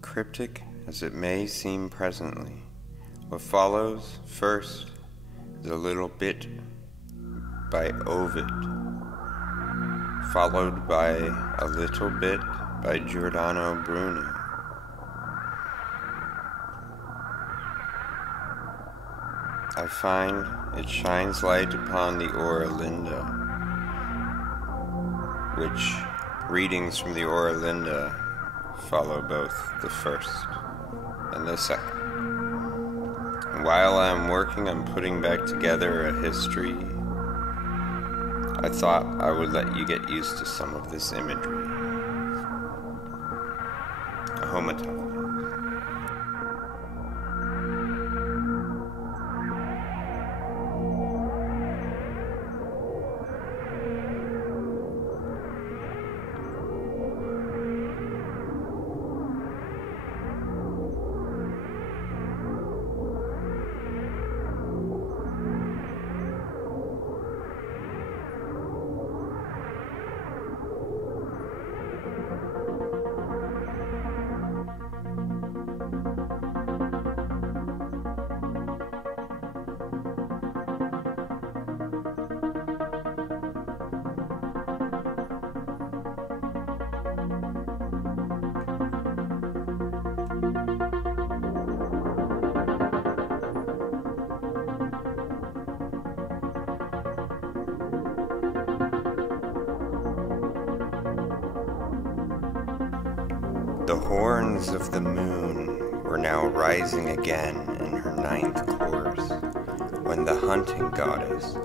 Cryptic as it may seem presently, what follows first is a little bit by Ovid, followed by a little bit by Giordano Bruno. I find it shines light upon the Ora Linda, which readings from the Ora Linda follow both the first and the second. And while I'm working on putting back together a history, I thought I would let you get used to some of this imagery. A homatopsis. The horns of the moon were now rising again in her ninth course, when the hunting goddess,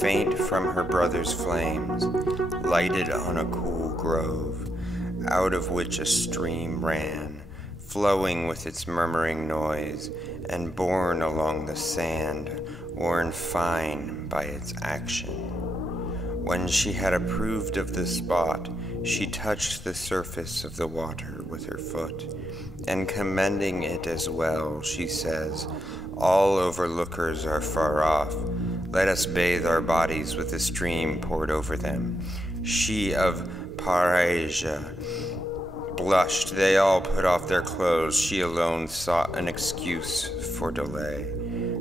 faint from her brother's flames, lighted on a cool grove, out of which a stream ran, flowing with its murmuring noise, and borne along the sand, worn fine by its action. When she had approved of the spot, she touched the surface of the water with her foot, and commending it as well, she says, "All overlookers are far off. Let us bathe our bodies with the stream poured over them." She of Parasia blushed. They all put off their clothes. She alone sought an excuse for delay.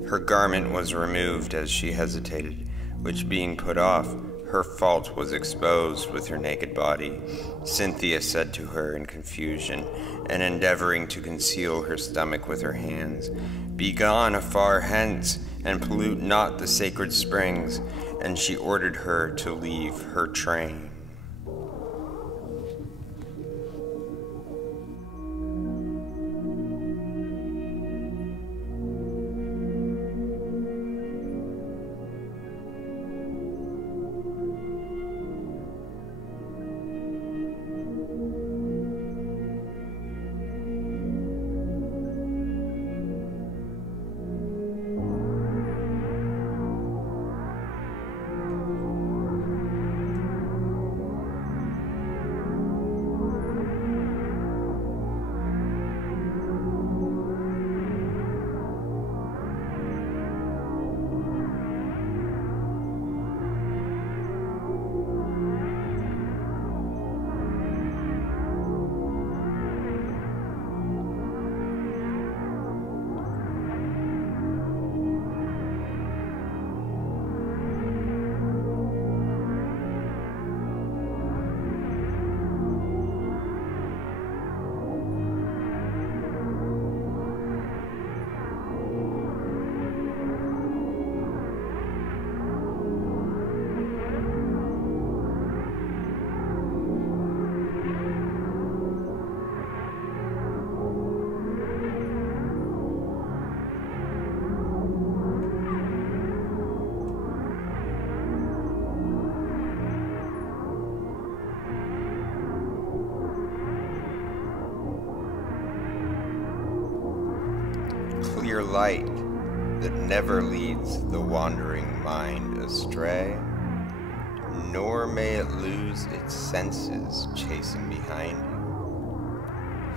Her garment was removed as she hesitated, which being put off, her fault was exposed with her naked body. Cynthia said to her in confusion, and endeavoring to conceal her stomach with her hands, "Begone afar hence, and pollute not the sacred springs." And she ordered her to leave her train. light that never leads the wandering mind astray, nor may it lose its senses chasing behind you.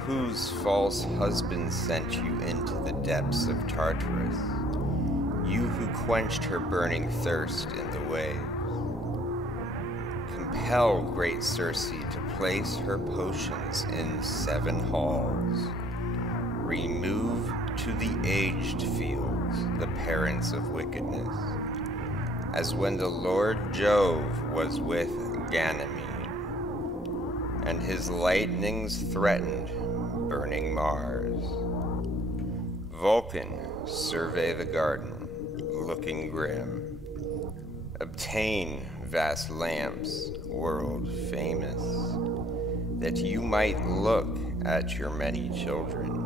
Whose false husband sent you into the depths of Tartarus, you who quenched her burning thirst in the waves? Compel great Circe to place her potions in 7 halls. Remove to the aged fields the parents of wickedness, as when the Lord Jove was with Ganymede, and his lightnings threatened burning Mars. Vulcan, survey the garden, looking grim. Obtain vast lamps, world famous, that you might look at your many children.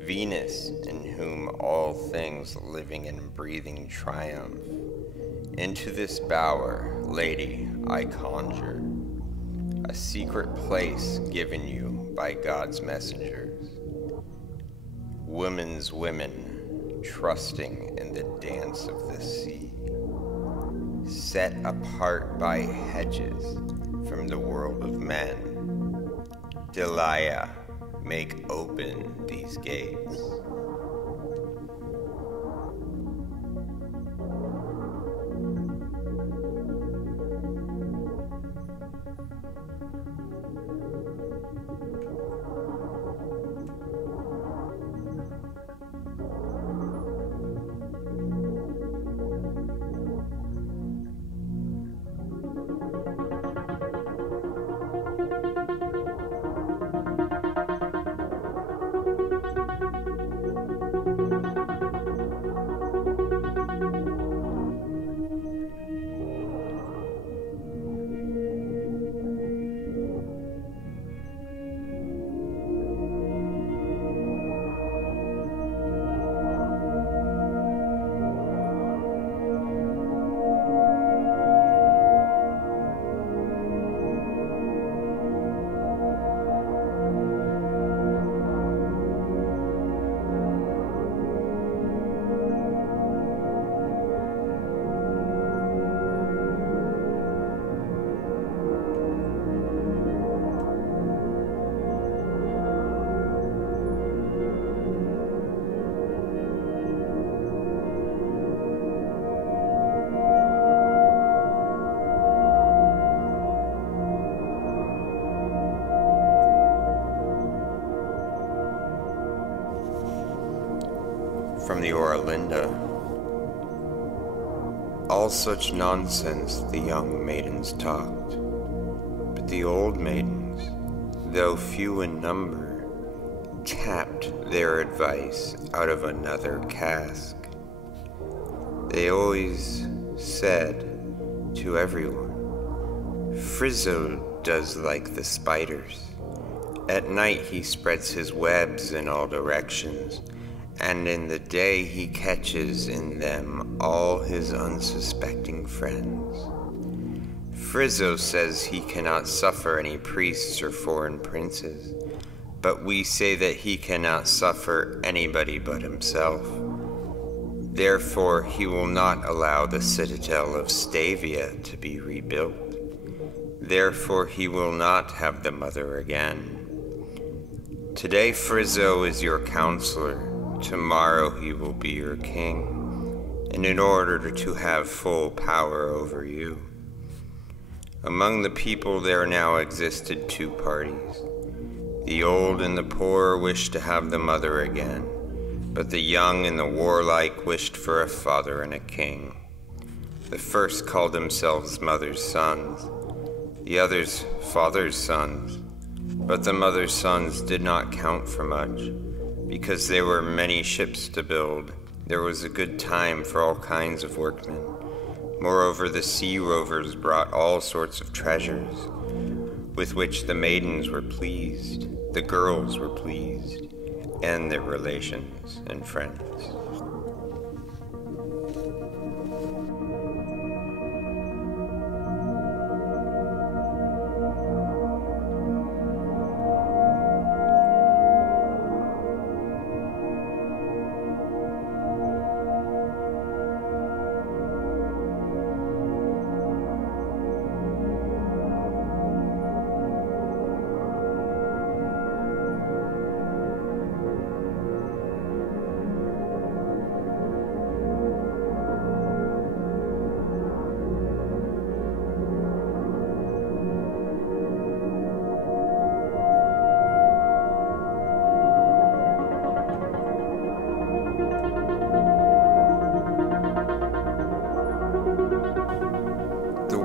Venus, in whom all things living and breathing triumph. Into this bower, lady, I conjure, a secret place given you by God's messengers. Women's women, trusting in the dance of the sea, set apart by hedges from the world of men. Delia, make open these gates. From the Oralinda. All such nonsense the young maidens talked, but the old maidens, though few in number, tapped their advice out of another cask. They always said to everyone, Frizzo does like the spiders. At night he spreads his webs in all directions, and in the day he catches in them all his unsuspecting friends. Frizzo says he cannot suffer any priests or foreign princes, but we say that he cannot suffer anybody but himself. Therefore he will not allow the citadel of Stavia to be rebuilt. Therefore he will not have the mother again. Today Frizzo is your counselor. Tomorrow he will be your king, and in order to have full power over you. Among the people there now existed 2 parties. The old and the poor wished to have the mother again, but the young and the warlike wished for a father and a king. The first called themselves mother's sons, the others father's sons, but the mother's sons did not count for much. Because there were many ships to build, there was a good time for all kinds of workmen. Moreover, the sea rovers brought all sorts of treasures, with which the maidens were pleased, the girls were pleased, and their relations and friends.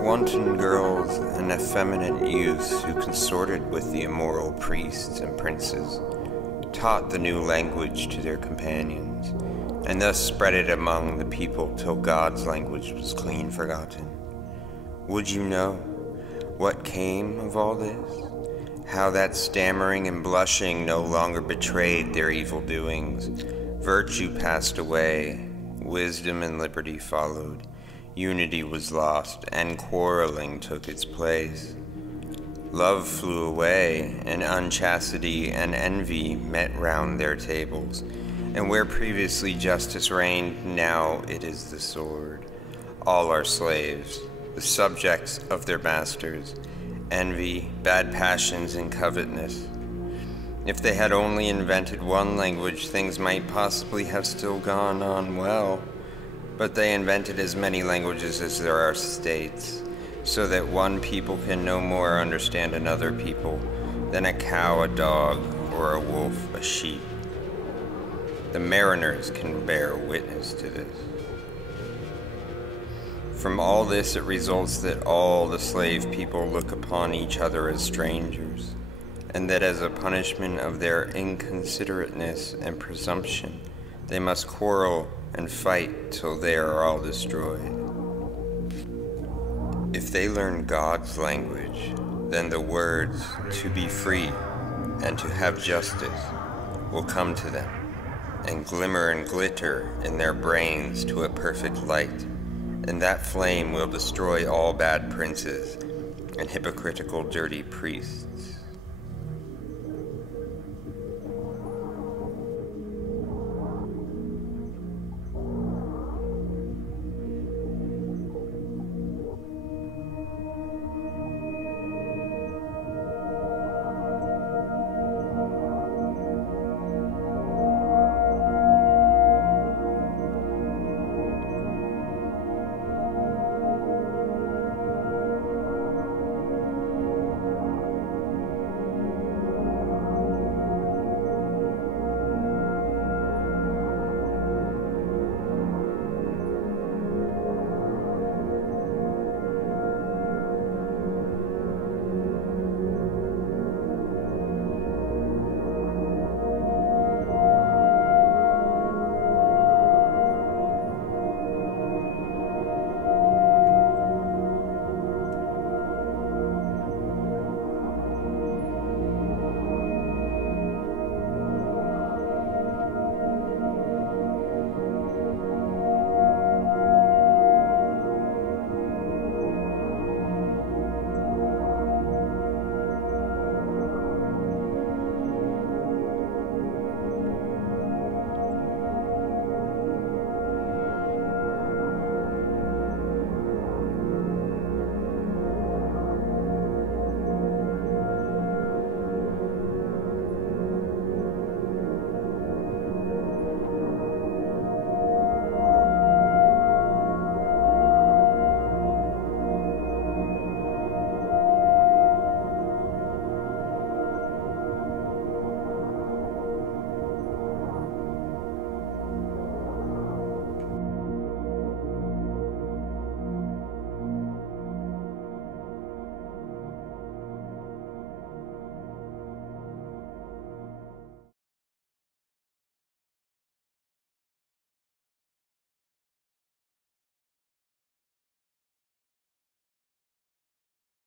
wanton girls and effeminate youths who consorted with the immoral priests and princes, taught the new language to their companions, and thus spread it among the people till God's language was clean forgotten. Would you know what came of all this? How that stammering and blushing no longer betrayed their evil doings. Virtue passed away, wisdom and liberty followed, unity was lost, and quarreling took its place. Love flew away, and unchastity and envy met round their tables. And where previously justice reigned, now it is the sword. All are slaves, the subjects of their masters, envy, bad passions, and covetousness. If they had only invented one language, things might possibly have still gone on well. But they invented as many languages as there are states, so that one people can no more understand another people than a cow a dog, or a wolf a sheep. The mariners can bear witness to this. From all this it results that all the slave people look upon each other as strangers, and that as a punishment of their inconsiderateness and presumption, they must quarrel and fight till they are all destroyed. If they learn God's language, then the words to be free and to have justice will come to them, and glimmer and glitter in their brains to a perfect light, and that flame will destroy all bad princes and hypocritical dirty priests.